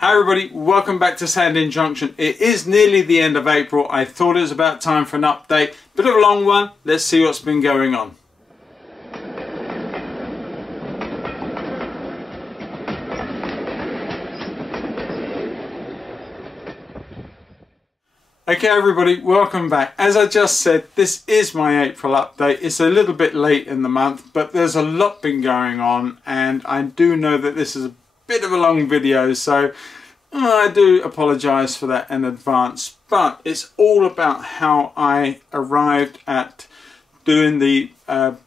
Hi everybody, welcome back to Sandling Junction. It is nearly the end of April. I thought it was about time for an update. Bit of a long one. Let's see what's been going on. Okay everybody, welcome back. As I just said, this is my April update. It's a little bit late in the month, but there's a lot been going on, and I do know that this is a bit of a long video, so I do apologise for that in advance. But it's all about how I arrived at doing the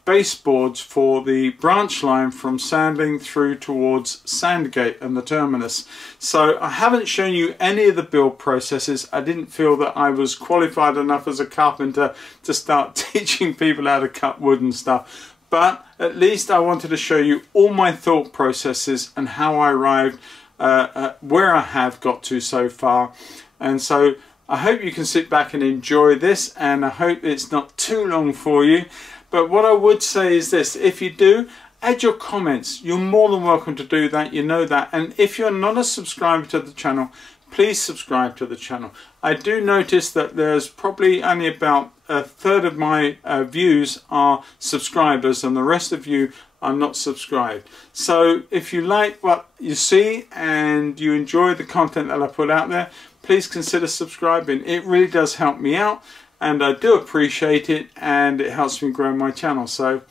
baseboards for the branch line from Sandling through towards Sandgate and the terminus. So I haven't shown you any of the build processes. I didn't feel that I was qualified enough as a carpenter to start teaching people how to cut wood and stuff. But at least I wanted to show you all my thought processes and how I arrived where I have got to so far. And so I hope you can sit back and enjoy this, and I hope it's not too long for you. But what I would say is this: if you do, add your comments. You're more than welcome to do that, you know that. And if you're not a subscriber to the channel, please subscribe to the channel. I do notice that there's probably only about a third of my views are subscribers, and the rest of you are not subscribed. So if you like what you see and you enjoy the content that I put out there, please consider subscribing. It really does help me out, and I do appreciate it, and it helps me grow my channel. So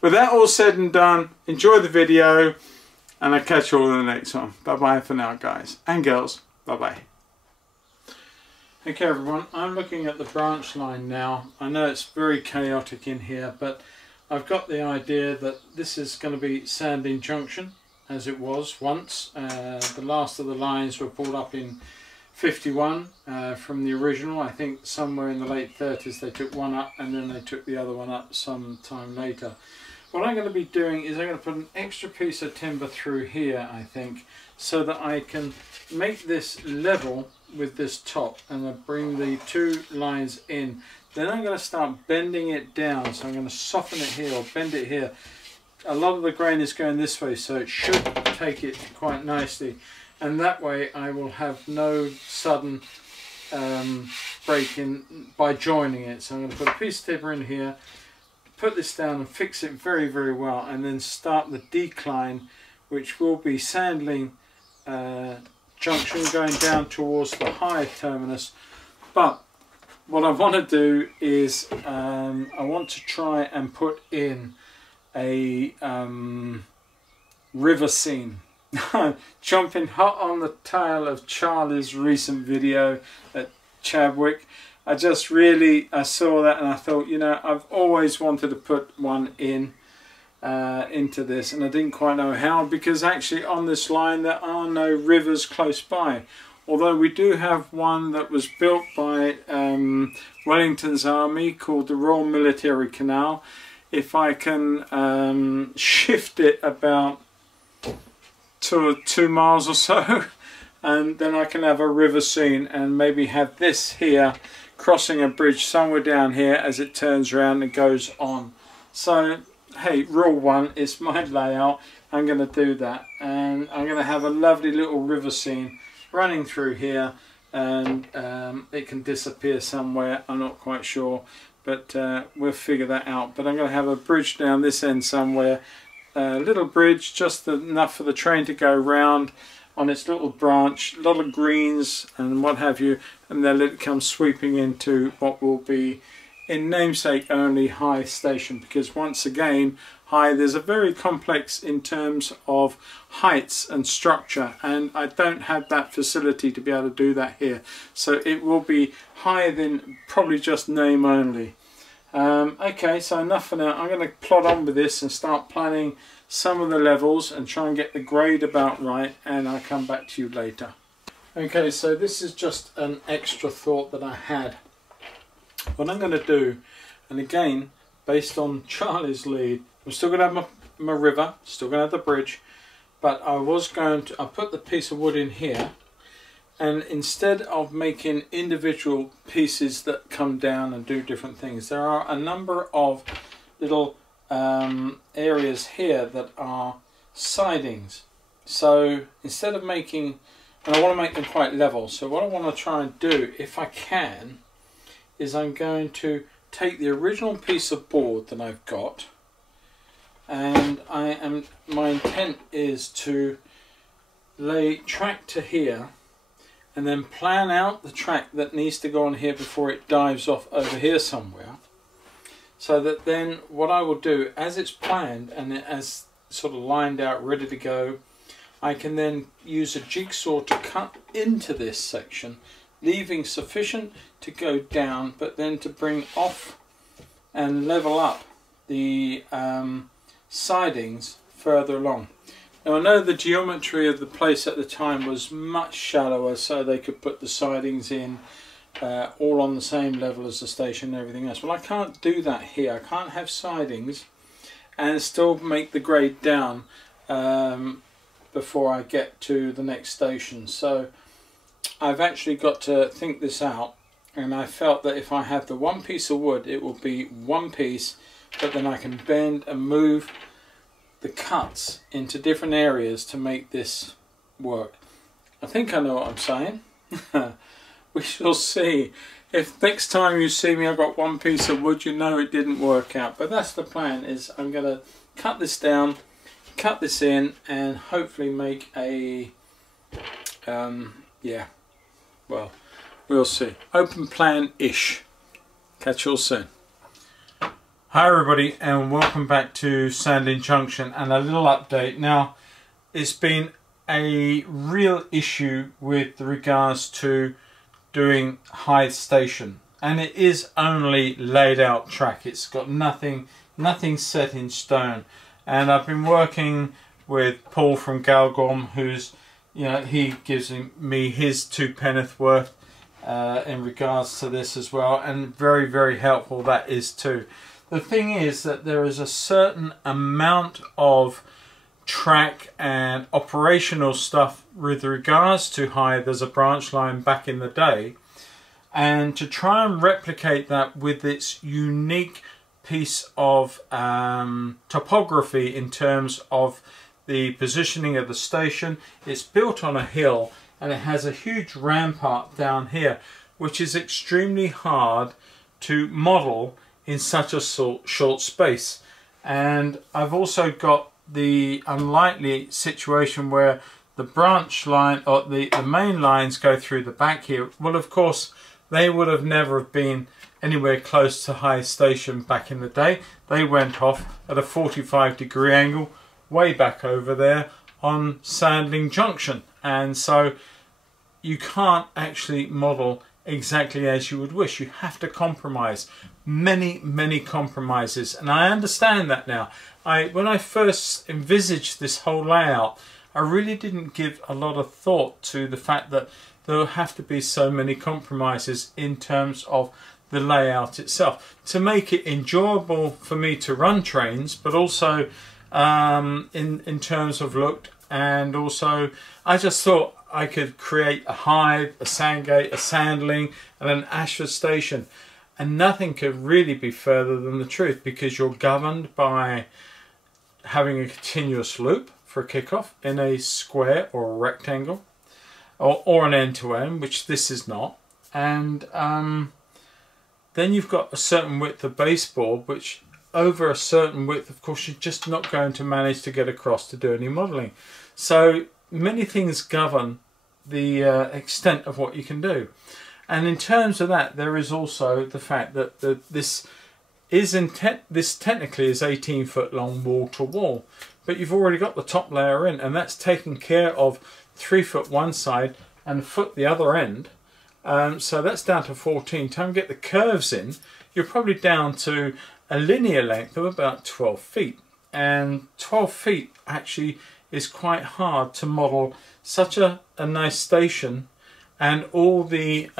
with that all said and done, enjoy the video, and I'll catch you all in the next one. Bye bye for now, guys and girls. Bye bye. Okay everyone, I'm looking at the branch line now. I know it's very chaotic in here, but I've got the idea that this is going to be Sandling Junction, as it was once. The last of the lines were pulled up in 51 from the original. I think somewhere in the late 30s they took one up, and then they took the other one up some time later. What I'm going to be doing is I'm going to put an extra piece of timber through here, I think, so that I can make this level with this top, and I bring the two lines in. Then I'm going to start bending it down, so I'm going to soften it here or bend it here. A lot of the grain is going this way, so it should take it quite nicely, and that way I will have no sudden break in by joining it. So I'm going to put a piece of timber in here, put this down and fix it very, very well, and then start the decline, which will be Sandling Junction going down towards the Hythe terminus. But what I want to do is I want to try and put in a river scene. Jumping hot on the tail of Charlie's recent video at Chadwick. I saw that and I thought, you know, I've always wanted to put one in into this, and I didn't quite know how, because actually on this line there are no rivers close by. Although we do have one that was built by Wellington's army called the Royal Military Canal. If I can shift it about 2 miles or so, and then I can have a river scene and maybe have this here crossing a bridge somewhere down here as it turns around and goes on. So hey, rule one is my layout. I'm going to do that, and I'm going to have a lovely little river scene running through here, and it can disappear somewhere, I'm not quite sure, but we'll figure that out. But I'm going to have a bridge down this end somewhere, a little bridge just enough for the train to go round on its little branch, a lot of greens and what have you, and then let it come sweeping into what will be, in namesake only, Hythe station, because once again Hythe is a very complex in terms of heights and structure, and I don't have that facility to be able to do that here, so it will be Hythe in probably just name only. Okay, so enough for now. I'm going to plod on with this and start planning some of the levels and try and get the grade about right, and I'll come back to you later. Okay, so this is just an extra thought that I had. What I'm going to do, and again based on Charlie's lead, I'm still going to have my river, still going to have the bridge, but I put the piece of wood in here, and instead of making individual pieces that come down and do different things, there are a number of little areas here that are sidings. So instead of making and I want to make them quite level. So what I want to try and do, if I can, is I'm going to take the original piece of board that I've got, and my intent is to lay track to here and then plan out the track that needs to go on here before it dives off over here somewhere, so that then what I will do, as it's planned and as sort of lined out ready to go, I can then use a jigsaw to cut into this section, leaving sufficient to go down, but then to bring off and level up the sidings further along. Now I know the geometry of the place at the time was much shallower, so they could put the sidings in all on the same level as the station and everything else. Well, I can't do that here. I can't have sidings and still make the grade down before I get to the next station. So I've actually got to think this out, and I felt that if I have the one piece of wood, it will be one piece, but then I can bend and move the cuts into different areas to make this work. I think I know what I'm saying. We shall see. If next time you see me I've got one piece of wood, you know it didn't work out. But that's the plan, is I'm going to cut this down, cut this in, and hopefully make a yeah, well, we'll see. Open plan-ish. Catch you all soon. Hi everybody, and welcome back to Sandling Junction, and a little update. Now, it's been a real issue with regards to doing Hythe Station, and it is only laid out track. It's got nothing set in stone, and I've been working with Paul from Galgorm, who's, you know, he gives me his 2 penneth worth in regards to this as well, and very, very helpful that is too. The thing is that there is a certain amount of track and operational stuff with regards to Hythe as a branch line back in the day, and to try and replicate that with its unique piece of topography in terms of the positioning of the station. It's built on a hill and it has a huge rampart down here, which is extremely hard to model in such a short space. And I've also got the unlikely situation where the branch line, or the main lines, go through the back here. Well, of course, they would have never have been anywhere close to Hythe Station back in the day. They went off at a 45-degree angle way back over there on Sandling Junction, and so you can't actually model exactly as you would wish. You have to compromise. Many compromises, and I understand that now. When I first envisaged this whole layout, I really didn't give a lot of thought to the fact that there will have to be so many compromises in terms of the layout itself to make it enjoyable for me to run trains, but also in terms of look, and also I just thought I could create a Hythe, a Sandgate, a Sandling, and an Ashford station, and nothing could really be further than the truth, because you're governed by having a continuous loop for a kickoff in a square or a rectangle, or an end-to-end, which this is not, and then you've got a certain width of baseboard, which over a certain width, of course, you're just not going to manage to get across to do any modelling. So many things govern the extent of what you can do. And in terms of that, there is also the fact that this technically is 18-foot long wall to wall, but you've already got the top layer in, and that's taken care of 3 foot one side and a foot the other end. So that's down to 14. Time to get the curves in, you're probably down to a linear length of about 12 feet. And 12 feet actually is quite hard to model such a nice station, and all the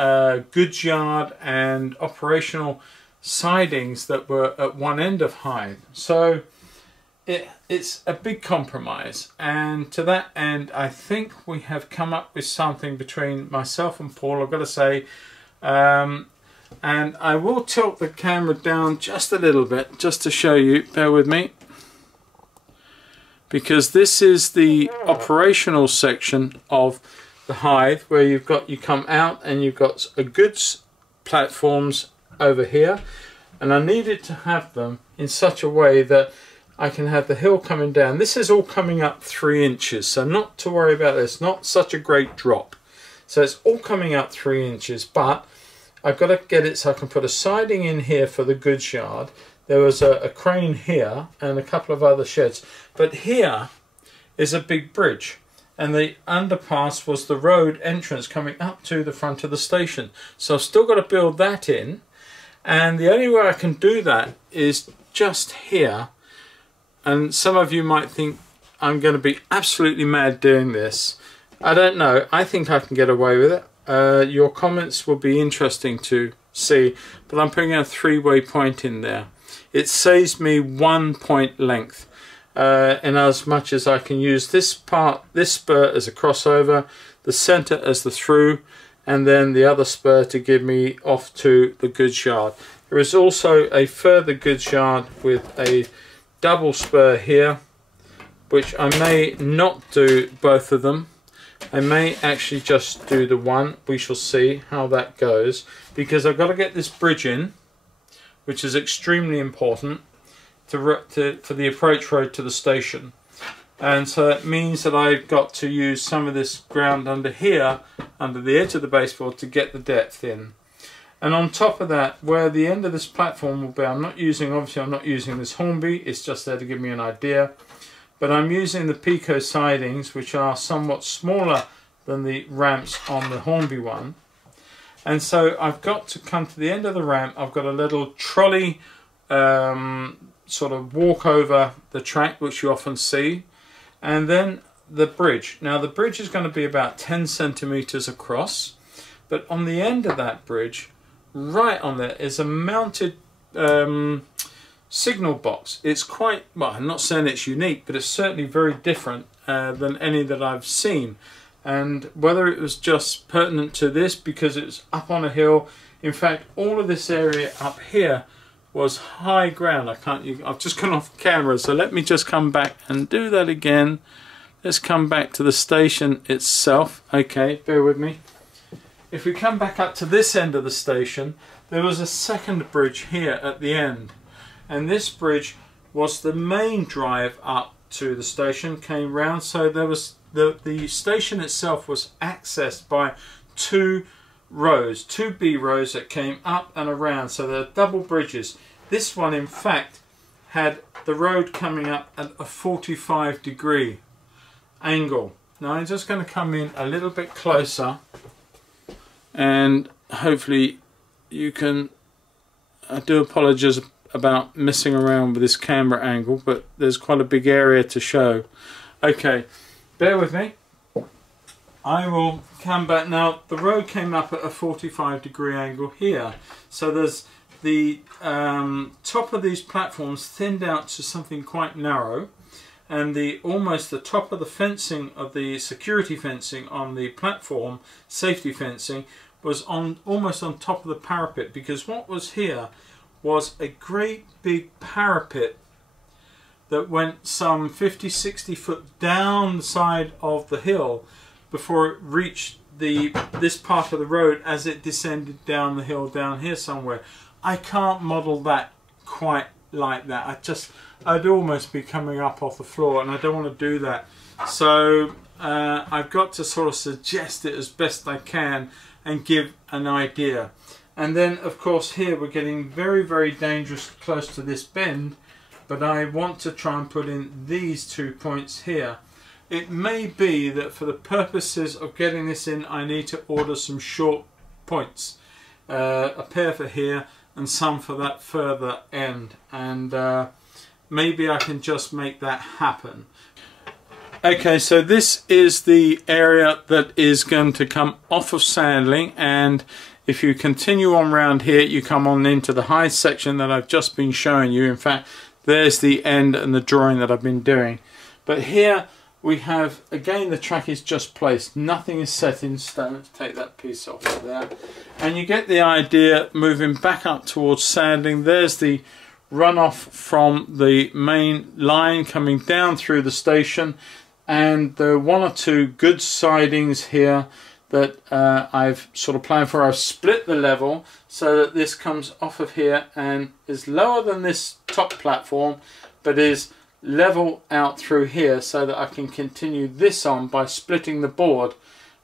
goods yard and operational sidings that were at one end of Hythe. So it's a big compromise, and to that end I think we have come up with something between myself and Paul, I've got to say. And I will tilt the camera down just a little bit just to show you, bear with me, because this is the operational section of the Hythe, where you come out and you've got a goods platforms over here, and I needed to have them in such a way that I can have the hill coming down. This is all coming up 3 inches, so not to worry about this, not such a great drop. So it's all coming up 3 inches, but I've got to get it so I can put a siding in here for the goods yard. There was a crane here and a couple of other sheds, but here is a big bridge, and the underpass was the road entrance coming up to the front of the station. So I've still got to build that in, and the only way I can do that is just here. And some of you might think I'm going to be absolutely mad doing this. I don't know. I think I can get away with it. Your comments will be interesting to see, but I'm putting a 3-way point in there. It saves me 1 point length, in as much as I can use this spur as a crossover, the center as the through, and then the other spur to give me off to the goods yard. There is also a further goods yard with a double spur here, which I may not do both of them. I may actually just do the one. We shall see how that goes, because I've got to get this bridge in, which is extremely important for the approach road to the station. And so that means that I've got to use some of this ground under here, under the edge of the baseboard, to get the depth in. And on top of that, where the end of this platform will be, obviously I'm not using this Hornby, it's just there to give me an idea. But I'm using the Pico sidings, which are somewhat smaller than the ramps on the Hornby one. And so I've got to come to the end of the ramp. I've got a little trolley sort of walk over the track, which you often see. And then the bridge. Now the bridge is going to be about 10 centimeters across. But on the end of that bridge, right on there, is a mounted signal box. It's quite, well, I'm not saying it's unique, but it's certainly very different than any that I've seen. And whether it was just pertinent to this because it was up on a hill, in fact all of this area up here was high ground. I've just gone off camera, so let me just come back and do that again. Let's come back to the station itself. Okay, bear with me. If we come back up to this end of the station, there was a second bridge here at the end, and this bridge was the main drive up to the station, came round, so there was the station itself was accessed by 2 rows, 2 B rows that came up and around, so there are double bridges. This one in fact had the road coming up at a 45-degree angle. Now I'm just going to come in a little bit closer, and hopefully you can, I do apologise about messing around with this camera angle, but there's quite a big area to show. Okay, bear with me. I will come back now. The road came up at a 45-degree angle here, so there's the top of these platforms thinned out to something quite narrow, and almost the top of the fencing of the security fencing on the platform, safety fencing, was almost on top of the parapet, because what was here was a great big parapet that went some 50-60 foot down the side of the hill before it reached this part of the road as it descended down the hill down here somewhere. I can't model that quite like that. I'd almost be coming up off the floor, and I don't want to do that. So I've got to sort of suggest it as best I can and give an idea. And then of course here we're getting very, very dangerous close to this bend, but I want to try and put in these 2 points here. It may be that for the purposes of getting this in, I need to order some short points, a pair for here and some for that further end, and maybe I can just make that happen. Okay, so this is the area that is going to come off of Sandling, and if you continue on round here, you come on into the Hythe section that I've just been showing you. In fact, there's the end and the drawing that I've been doing. But here we have, again, the track is just placed. Nothing is set in stone. Let's take that piece off of there. And you get the idea moving back up towards Sandling. There's the runoff from the main line coming down through the station. and the one or two good sidings here that I've sort of planned for. I've split the level so that this comes off of here and is lower than this top platform, but is level out through here, so that I can continue this on by splitting the board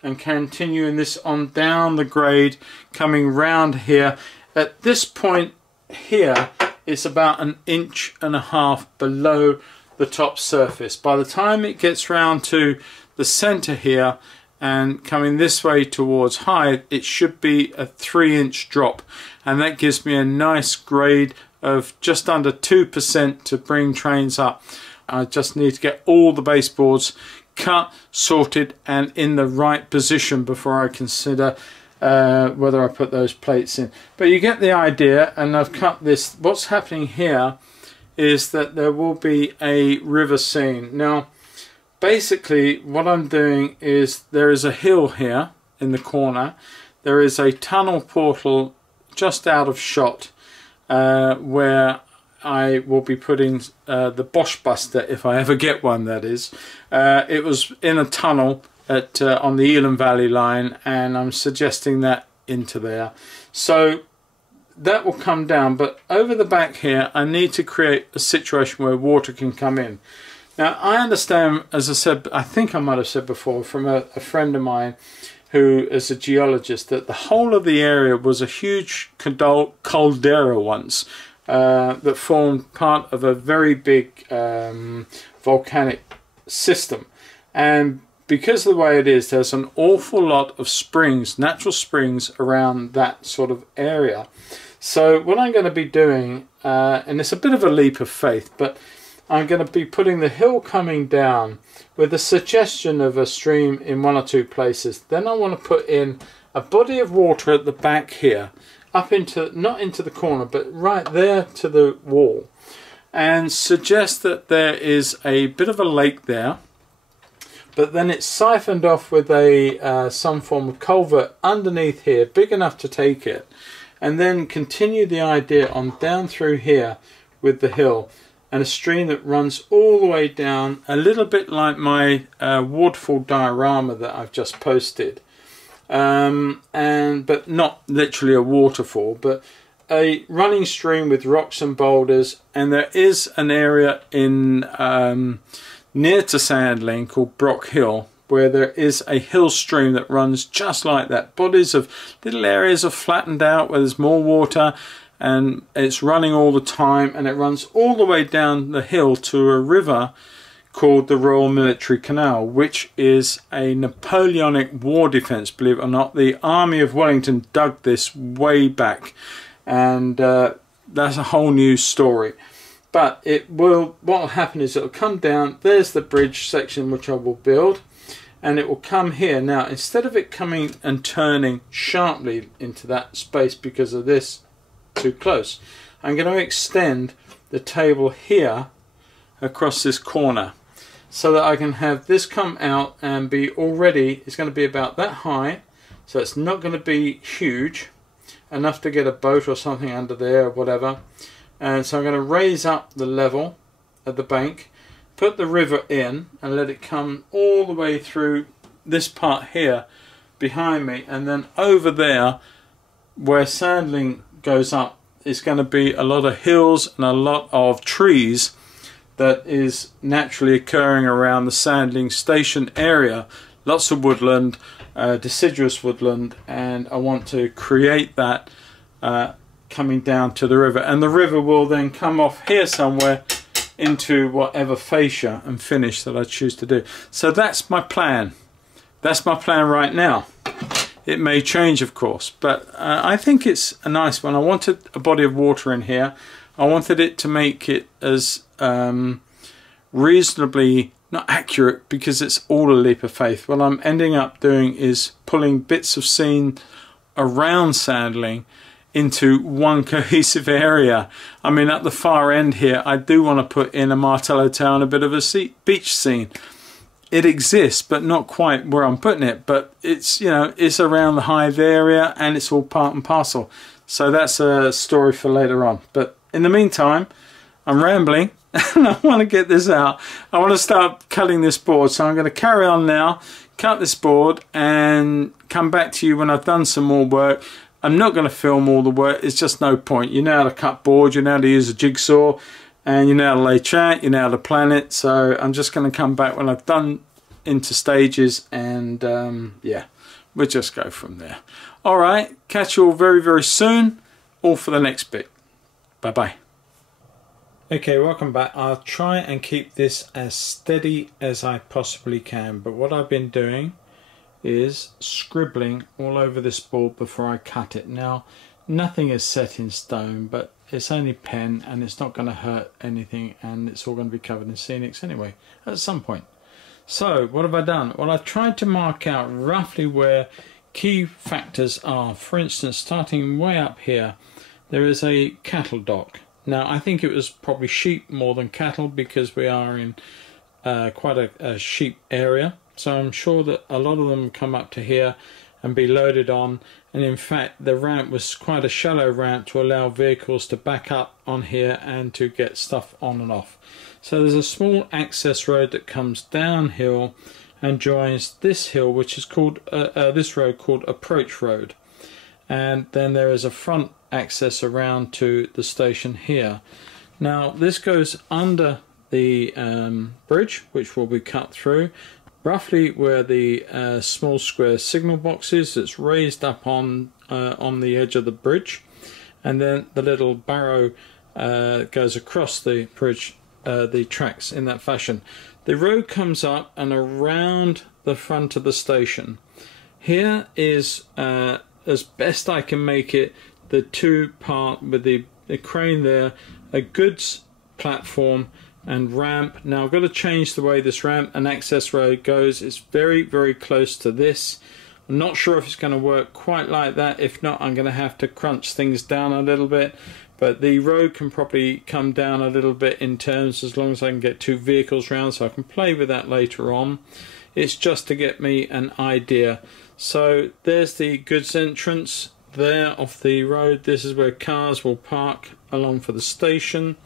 and continuing this on down the grade, coming round here. At this point here, it's about 1.5 inches below the top surface. By the time it gets round to the center here and coming this way towards Hythe, it should be a 3-inch drop, and that gives me a nice grade of just under 2% to bring trains up. I just need to get all the baseboards cut, sorted and in the right position before I consider whether I put those plates in. But you get the idea, and I've cut this. What's happening here is that there will be a river scene. Now basically what I'm doing is, there is a hill here in the corner, there is a tunnel portal just out of shot where I will be putting the Bosch Buster, if I ever get one, that is. It was in a tunnel at on the Elam Valley line, and I'm suggesting that into there. So that will come down, but over the back here I need to create a situation where water can come in. Now I understand, as I said, I think I might have said before, from a friend of mine who is a geologist, that the whole of the area was a huge caldera once that formed part of a very big volcanic system, and because of the way it is, there's an awful lot of springs, natural springs around that sort of area. So what I'm going to be doing, and it's a bit of a leap of faith, but I'm going to be putting the hill coming down with a suggestion of a stream in one or two places. Then I want to put in a body of water at the back here, up into, not into the corner, but right there to the wall, and suggest that there is a bit of a lake there, but then it's siphoned off with a some form of culvert underneath here, big enough to take it, and then continue the idea on down through here with the hill, and a stream that runs all the way down, a little bit like my waterfall diorama that I've just posted, but not literally a waterfall, but a running stream with rocks and boulders. And there is an area in near to Sandling called Brock Hill, where there is a hill stream that runs just like that. Bodies of little areas are flattened out where there's more water, and it's running all the time, and it runs all the way down the hill to a river called the Royal Military Canal, which is a Napoleonic war defence, believe it or not. The Army of Wellington dug this way back, and that's a whole new story. But it will, what will happen is it will come down, there's the bridge section which I will build, and it will come here. Now instead of it coming and turning sharply into that space because of this too close, I'm going to extend the table here across this corner, so that I can have this come out and be already, it's going to be about that high, so it's not going to be huge, enough to get a boat or something under there or whatever. And so I'm going to raise up the level at the bank, put the river in and let it come all the way through this part here behind me, and then over there where Sandling goes up is going to be a lot of hills and a lot of trees that is naturally occurring around the Sandling station area. Lots of woodland, deciduous woodland, and I want to create that coming down to the river, and the river will then come off here somewhere into whatever fascia and finish that I choose to do. So that's my plan. That's my plan right now. It may change, of course, but I think it's a nice one. I wanted a body of water in here. I wanted it to make it as reasonably, not accurate because it's all a leap of faith. What I'm ending up doing is pulling bits of scene around Sandling into one cohesive area. I mean, at the far end here, I do want to put in a Martello Town, a bit of a beach scene. It exists, but not quite where I'm putting it. But it's, you know, it's around the Hythe area, and it's all part and parcel. So that's a story for later on. But in the meantime, I'm rambling. and I want to get this out. I want to start cutting this board, so I'm going to carry on now, cut this board and come back to you when I've done some more work. I'm not going to film all the work, it's just no point. You know how to cut board, you know how to use a jigsaw, and you know how to lay track, you know how to plan it. So I'm just going to come back when I've done into stages, and yeah, we'll just go from there. Alright, catch you all very, very soon, all for the next bit. Bye bye. Okay, welcome back. I'll try and keep this as steady as I possibly can, but what I've been doing is scribbling all over this board before I cut it. Now, nothing is set in stone, but it's only pen and it's not going to hurt anything, and it's all going to be covered in scenics anyway at some point. So what have I done? Well, I've tried to mark out roughly where key factors are. For instance, starting way up here, there is a cattle dock. Now, I think it was probably sheep more than cattle, because we are in quite a sheep area. So I'm sure that a lot of them come up to here and be loaded on. And in fact, the ramp was quite a shallow ramp to allow vehicles to back up on here and to get stuff on and off. So there's a small access road that comes downhill and joins this hill, which is called this road called Approach Road. And then there is a front access around to the station here. Now this goes under the bridge, which will be cut through, roughly where the small square signal box is. It's raised up on the edge of the bridge, and then the little barrow goes across the bridge, the tracks in that fashion. The road comes up and around the front of the station. Here is, as best I can make it, the two-part with the crane there, a goods platform and ramp. Now I've got to change the way this ramp and access road goes. It's very, very close to this. I'm not sure if it's going to work quite like that. If not, I'm going to have to crunch things down a little bit. But the road can probably come down a little bit in terms, as long as I can get two vehicles round, so I can play with that later on. It's just to get me an idea. So there's the goods entrance there off the road. This is where cars will park along for the station.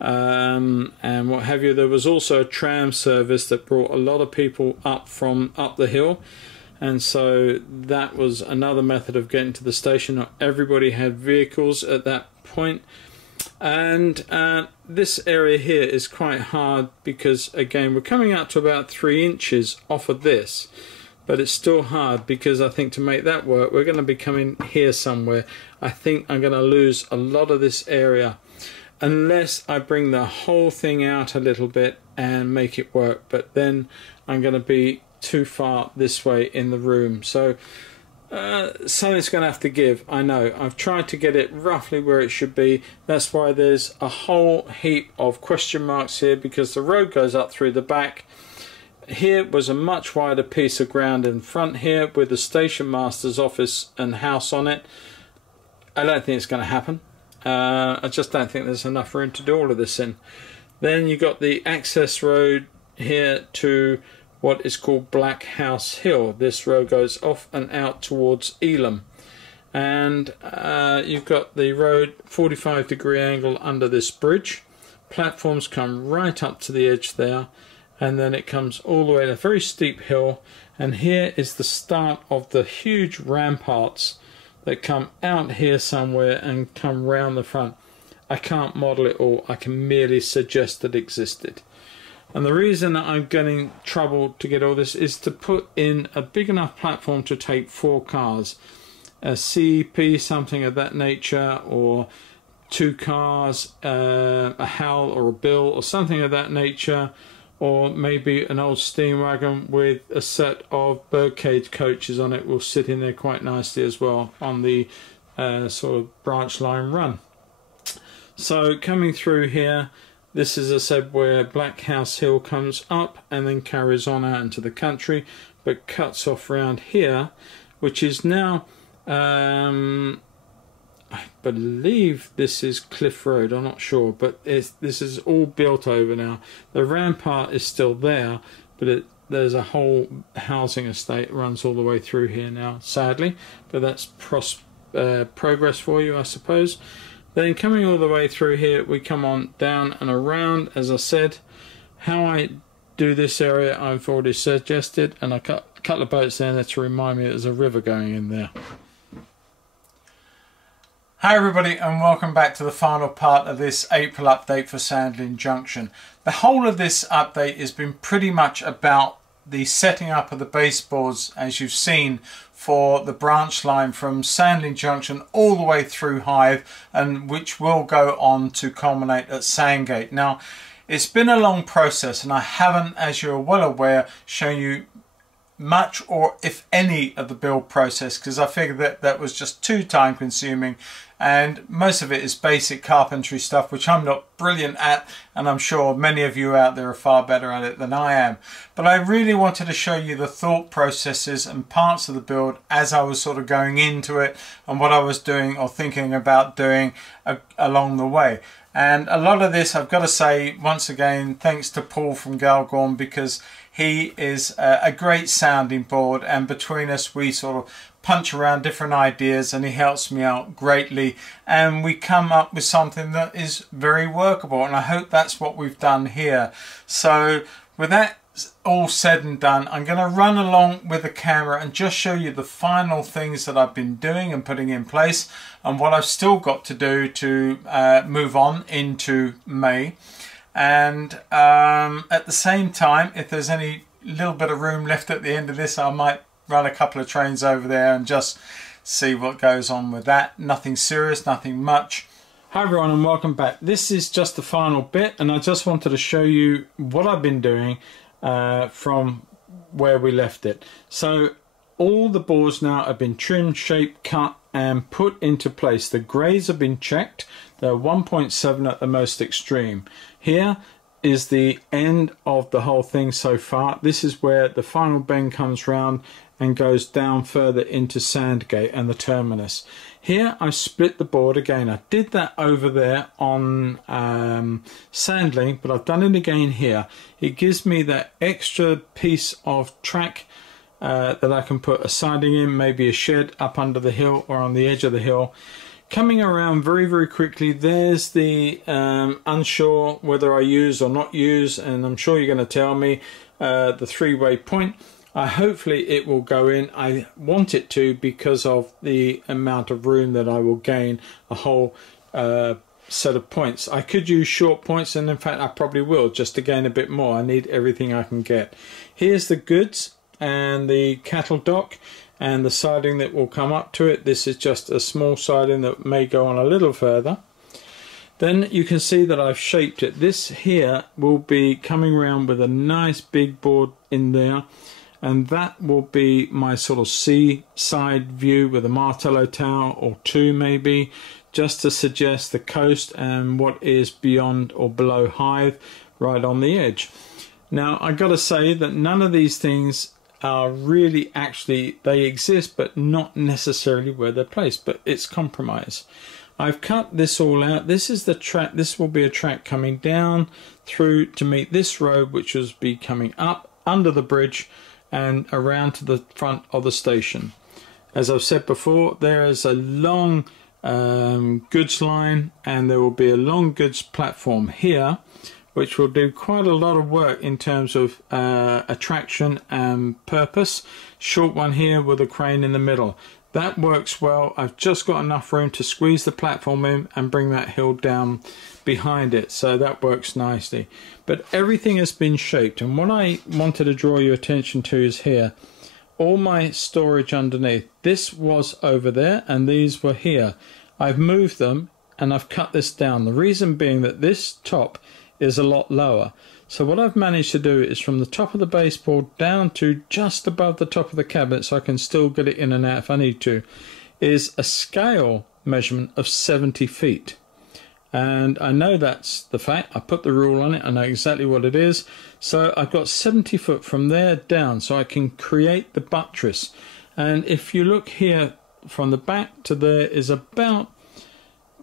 And what have you. There was also a tram service that brought a lot of people up from up the hill, and so that was another method of getting to the station. Not everybody had vehicles at that point. And this area here is quite hard, because again we're coming out to about 3 inches off of this, but it's still hard, because I think to make that work we're going to be coming here somewhere. I think I'm going to lose a lot of this area unless I bring the whole thing out a little bit and make it work, but then I'm going to be too far this way in the room. So something's going to have to give. I know I've tried to get it roughly where it should be. That's why there's a whole heap of question marks here, because the road goes up through the back. Here was a much wider piece of ground in front here with the station master's office and house on it. I don't think it's going to happen. I just don't think there's enough room to do all of this in. Then you got the access road here to what is called Black House Hill. This road goes off and out towards Elam, and you've got the road 45-degree angle under this bridge. Platforms come right up to the edge there, and then it comes all the way to a very steep hill, and here is the start of the huge ramparts that come out here somewhere and come round the front. I can't model it all, I can merely suggest that it existed. And the reason that I'm getting trouble to get all this is to put in a big enough platform to take 4 cars. A CEP, something of that nature, or 2 cars, a Hal or a Bill or something of that nature, or maybe an old steam wagon with a set of birdcage coaches on it will sit in there quite nicely as well on the sort of branch line run. So coming through here, this is, as I said, where Black House Hill comes up and then carries on out into the country, but cuts off round here, which is now I believe this is Cliff Road, I'm not sure, but this is all built over now. The rampart is still there, but there's a whole housing estate that runs all the way through here now, sadly, but that's progress for you, I suppose. Then coming all the way through here, we come on down and around. As I said, how I do this area I've already suggested, and I cut a couple of boats there to remind me there's a river going in there. Hi everybody, and welcome back to the final part of this April update for Sandling Junction. The whole of this update has been pretty much about the setting up of the baseboards, as you've seen, for the branch line from Sandling Junction all the way through Hythe, and which will go on to culminate at Sandgate. Now, it's been a long process, and I haven't, as you're well aware, shown you much or if any of the build process, because I figured that was just too time consuming, and most of it is basic carpentry stuff, which I'm not brilliant at, and I'm sure many of you out there are far better at it than I am. But I really wanted to show you the thought processes and parts of the build as I was sort of going into it, and what I was doing or thinking about doing along the way. And a lot of this, I've got to say once again, thanks to Paul from Galgorm, because he is a great sounding board, and between us we sort of punch around different ideas, and he helps me out greatly, and we come up with something that is very workable, and I hope that's what we've done here. So with that all said and done, I'm going to run along with the camera and just show you the final things that I've been doing and putting in place, and what I've still got to do to move on into May. And at the same time, if there's any little bit of room left at the end of this, I might run a couple of trains over there and just see what goes on with that. Nothing serious, nothing much. Hi everyone, and welcome back. This is just the final bit, and I just wanted to show you what I've been doing from where we left it. So all the boards now have been trimmed, shaped, cut and put into place. The grays have been checked. They're 1.7 at the most extreme. Here is the end of the whole thing so far. This is where the final bend comes round and goes down further into Sandgate and the terminus. Here I split the board again. I did that over there on Sandling, but I've done it again here. It gives me that extra piece of track that I can put a siding in, maybe a shed up under the hill or on the edge of the hill. Coming around very quickly, there's the unsure whether I use or not use, and I'm sure you're going to tell me, the three-way point. Hopefully it will go in. I want it to, because of the amount of room that I will gain a whole set of points. I could use short points, and in fact I probably will, just to gain a bit more. I need everything I can get. Here's the goods and the cattle dock and the siding that will come up to it. This is just a small siding that may go on a little further. Then you can see that I've shaped it. This here will be coming around with a nice big board in there, and that will be my sort of seaside view with a martello tower or two maybe, just to suggest the coast and what is beyond or below Hythe, right on the edge. Now I got to say that none of these things are really actually, they exist but not necessarily where they're placed, but it's compromise. I've cut this all out. This is the track. This will be a track coming down through to meet this road, which will be coming up under the bridge and around to the front of the station. As I've said before, there is a long goods line, and there will be a long goods platform here, which will do quite a lot of work in terms of attraction and purpose. Short one here with a crane in the middle. That works well. I've just got enough room to squeeze the platform in and bring that hill down behind it, so that works nicely. But everything has been shaped, and what I wanted to draw your attention to is here. All my storage underneath. This was over there and these were here. I've moved them and I've cut this down. The reason being that this top is a lot lower. So what I've managed to do is from the top of the baseboard down to just above the top of the cabinet, so I can still get it in and out if I need to, is a scale measurement of 70 feet. And I know that's the fact. I put the rule on it. I know exactly what it is. So I've got 70 foot from there down, so I can create the buttress. And if you look here from the back to there is about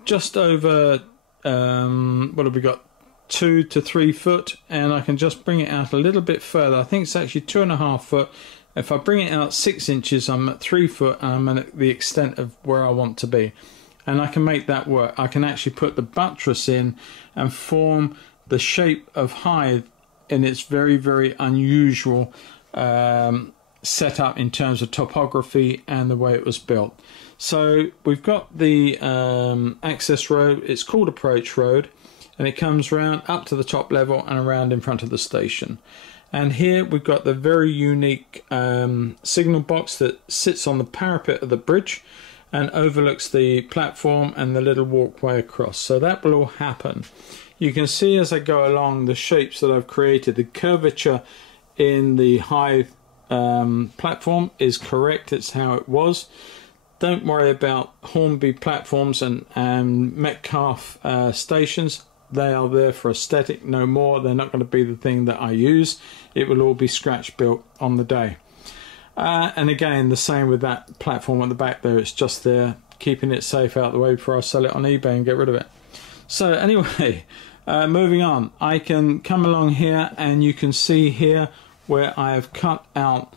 just over, what have we got? 2 to 3 foot, and I can just bring it out a little bit further. I think it's actually 2.5 foot. If I bring it out 6 inches, I'm at 3 foot, and I'm at the extent of where I want to be. and I can make that work. I can actually put the buttress in and form the shape of Hythe in its very, very unusual setup in terms of topography and the way it was built. So we've got the access road. It's called Approach Road, and it comes round up to the top level and around in front of the station. And here we've got the very unique signal box that sits on the parapet of the bridge and overlooks the platform and the little walkway across. So that will all happen. You can see as I go along the shapes that I've created. The curvature in the Hythe platform is correct. It's how it was. Don't worry about Hornby platforms and Metcalfe stations. They are there for aesthetic, no more. They're not going to be the thing that I use. It will all be scratch built on the day. And again, the same with that platform at the back there. It's just there, keeping it safe out of the way before I sell it on eBay and get rid of it. So anyway, moving on. I can come along here and you can see here where I have cut out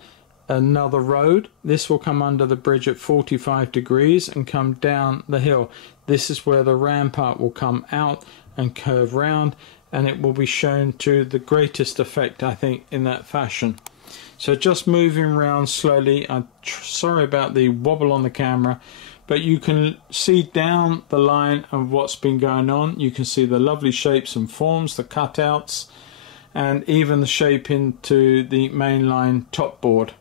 another road. This will come under the bridge at 45 degrees and come down the hill. This is where the rampart will come out and curve round, and it will be shown to the greatest effect, I think, in that fashion. So just moving around slowly. I'm sorry about the wobble on the camera, but you can see down the line of what's been going on. You can see the lovely shapes and forms, the cutouts, and even the shape into the mainline top board.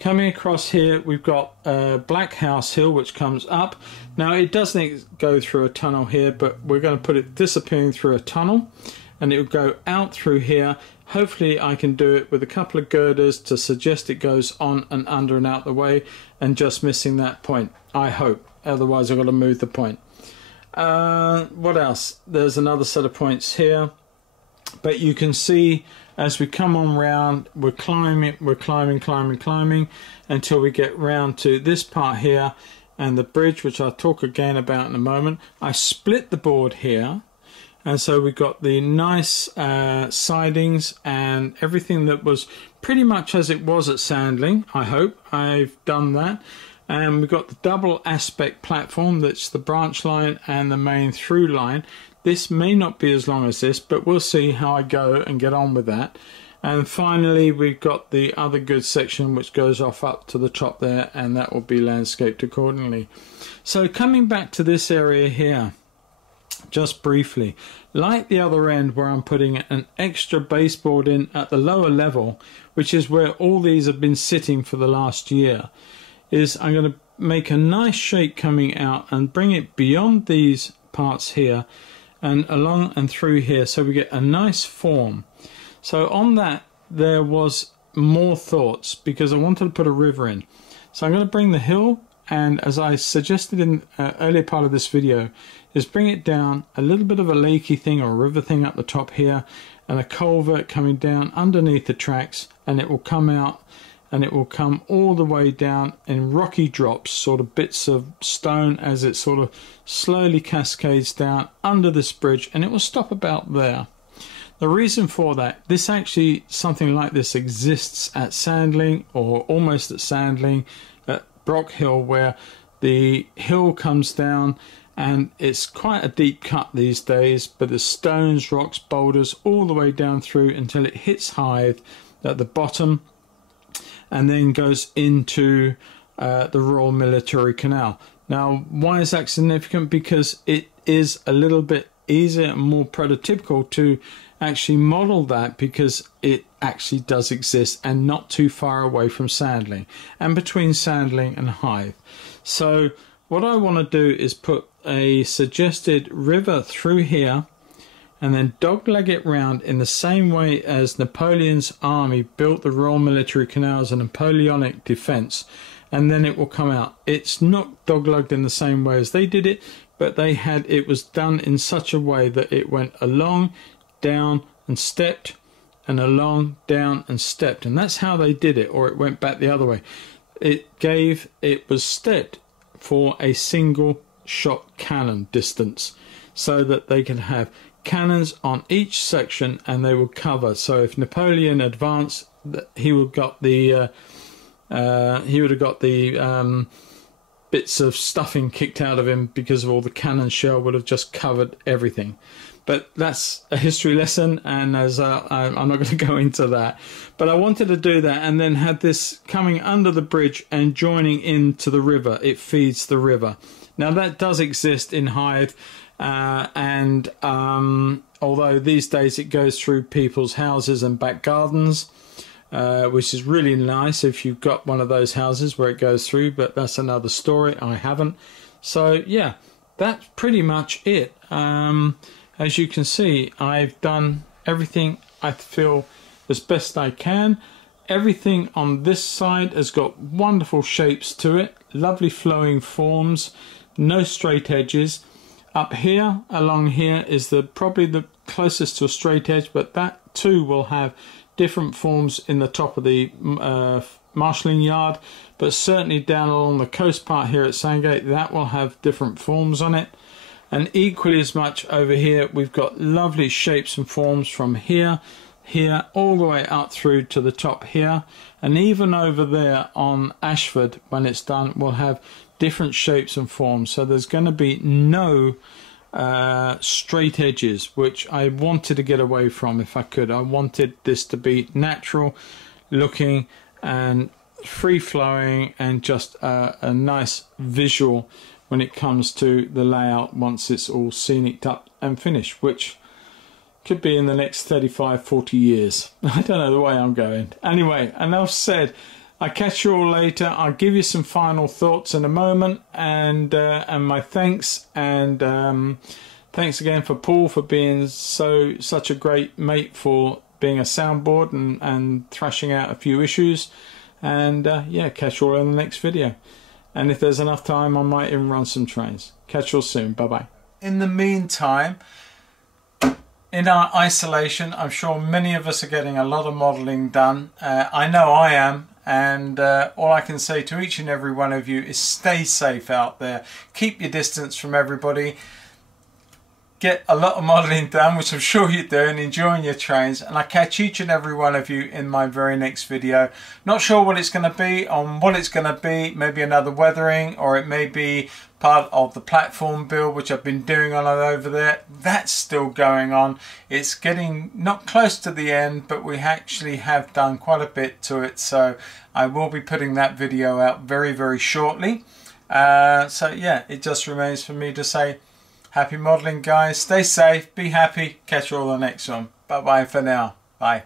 Coming across here, we've got Black House Hill, which comes up. Now, it doesn't go through a tunnel here, but we're going to put it disappearing through a tunnel, and it will go out through here. Hopefully, I can do it with a couple of girders to suggest it goes on and under and out the way, and just missing that point. I hope. Otherwise, I've got to move the point. What else? There's another set of points here. But you can see as we come on round, we're climbing until we get round to this part here and the bridge, which I'll talk again about in a moment. I split the board here, and so we've got the nice sidings and everything that was pretty much as it was at Sandling. I hope I've done that. And we've got the double aspect platform, that's the branch line and the main through line. This may not be as long as this, but we'll see how I go and get on with that. And finally, we've got the other goods section, which goes off up to the top there, and that will be landscaped accordingly. So coming back to this area here, just briefly, like the other end where I'm putting an extra baseboard in at the lower level, which is where all these have been sitting for the last year, is I'm going to make a nice shape coming out and bring it beyond these parts here and along and through here, so we get a nice form. So on that there was more thoughts because I wanted to put a river in. So I'm going to bring the hill, and as I suggested in earlier part of this video, is bring it down a little bit of a lakey thing or a river thing up the top here, and a culvert coming down underneath the tracks, and it will come out and it will come all the way down in rocky drops, sort of bits of stone, as it sort of slowly cascades down under this bridge, and it will stop about there. The reason for that, this actually, something like this exists at Sandling, or almost at Sandling, at Brock Hill, where the hill comes down and it's quite a deep cut these days, but there's stones, rocks, boulders all the way down through until it hits Hythe at the bottom, and then goes into the Royal Military Canal. Now, why is that significant? Because it is a little bit easier and more prototypical to actually model that, because it actually does exist and not too far away from Sandling and between Sandling and Hythe. So what I want to do is put a suggested river through here and then dogleg it round in the same way as Napoleon's army built the Royal Military Canal as a Napoleonic defence, and then it will come out. It's not doglegged in the same way as they did it, but they had, it was done in such a way that it went along, down and stepped, and along, down and stepped, and that's how they did it. Or it went back the other way. It was stepped for a single shot cannon distance, so that they can have cannons on each section and they will cover. So if Napoleon advanced, he would have got the bits of stuffing kicked out of him because of all the cannon shell would have just covered everything. But that's a history lesson, and as I'm not going to go into that. But I wanted to do that, and then had this coming under the bridge and joining into the river. It feeds the river. Now that does exist in Hythe, and although these days it goes through people's houses and back gardens, which is really nice if you've got one of those houses where it goes through, but that's another story. I haven't. So yeah, that's pretty much it. As you can see, I've done everything I feel as best I can. Everything on this side has got wonderful shapes to it, lovely flowing forms, no straight edges. Up here, along here, is probably the closest to a straight edge, but that too will have different forms in the top of the marshalling yard, but certainly down along the coast part here at Sandgate, that will have different forms on it. And equally as much over here, we've got lovely shapes and forms from here, all the way up through to the top here. And even over there on Ashford, when it's done, we'll have different shapes and forms. So there's going to be no straight edges, which I wanted to get away from if I could. I wanted this to be natural looking and free flowing, and just a nice visual when it comes to the layout once it's all scenic up and finished, which could be in the next 35-40 years. I don't know the way I'm going. Anyway, enough said. I'll catch you all later. I'll give you some final thoughts in a moment, and my thanks, and thanks again for Paul for being such a great mate for being a soundboard and thrashing out a few issues. And yeah, catch you all in the next video. And if there's enough time, I might even run some trains. Catch you all soon. Bye-bye. In the meantime, in our isolation, I'm sure many of us are getting a lot of modelling done. I know I am. And all I can say to each and every one of you is stay safe out there. Keep your distance from everybody. Get a lot of modelling done, which I'm sure you're doing, enjoying your trains, and I'll catch each and every one of you in my very next video. Not sure what it's going to be, maybe another weathering, or it may be part of the platform build which I've been doing on over there. That's still going on. It's getting not close to the end, but we actually have done quite a bit to it, so I will be putting that video out very, very shortly. So yeah, it just remains for me to say happy modelling, guys. Stay safe, be happy, catch you all on the next one. Bye bye for now. Bye.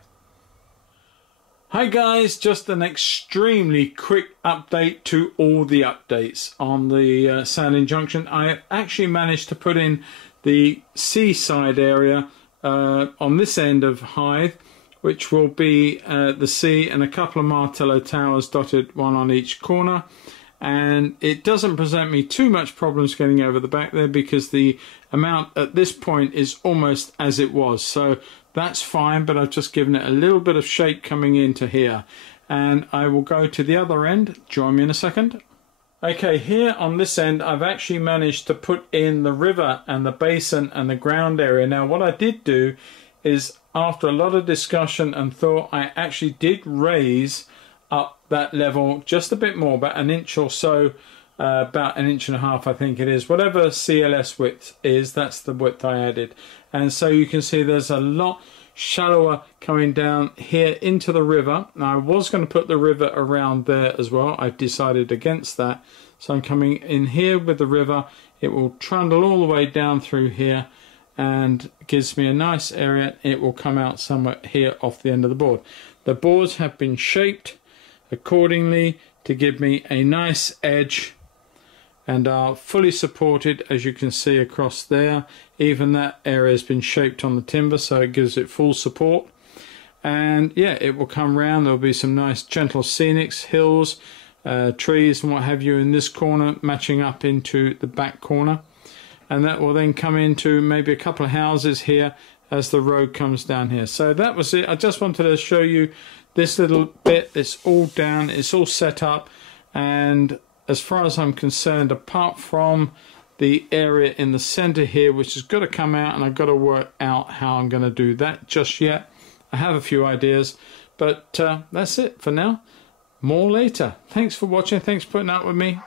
Hi guys, just an extremely quick update to all the updates on the Sandling Junction. I actually managed to put in the seaside area on this end of Hythe, which will be the sea and a couple of Martello towers dotted one on each corner. And it doesn't present me too much problems getting over the back there, because the amount at this point is almost as it was, so that's fine. But I've just given it a little bit of shape coming into here, and I will go to the other end. Join me in a second. Okay, here on this end I've actually managed to put in the river and the basin and the ground area. Now what I did do is, after a lot of discussion and thought, I actually did raise up that level just a bit more, about an inch or so, about an inch and a half I think it is. Whatever CLS width is, that's the width I added. And so you can see there's a lot shallower coming down here into the river. Now I was going to put the river around there as well. I've decided against that. So I'm coming in here with the river. It will trundle all the way down through here and gives me a nice area. It will come out somewhere here off the end of the board. The boards have been shaped accordingly to give me a nice edge, and are fully supported, as you can see across there. Even that area has been shaped on the timber, so it gives it full support. And yeah, it will come round. There'll be some nice gentle scenics, hills, trees and what have you in this corner, matching up into the back corner, and that will then come into maybe a couple of houses here as the road comes down here. So that was it. I just wanted to show you this little bit. It's all down, it's all set up, and as far as I'm concerned, apart from the area in the center here, which has got to come out, and I've got to work out how I'm going to do that just yet. I have a few ideas, but that's it for now. More later. Thanks for watching. Thanks for putting up with me.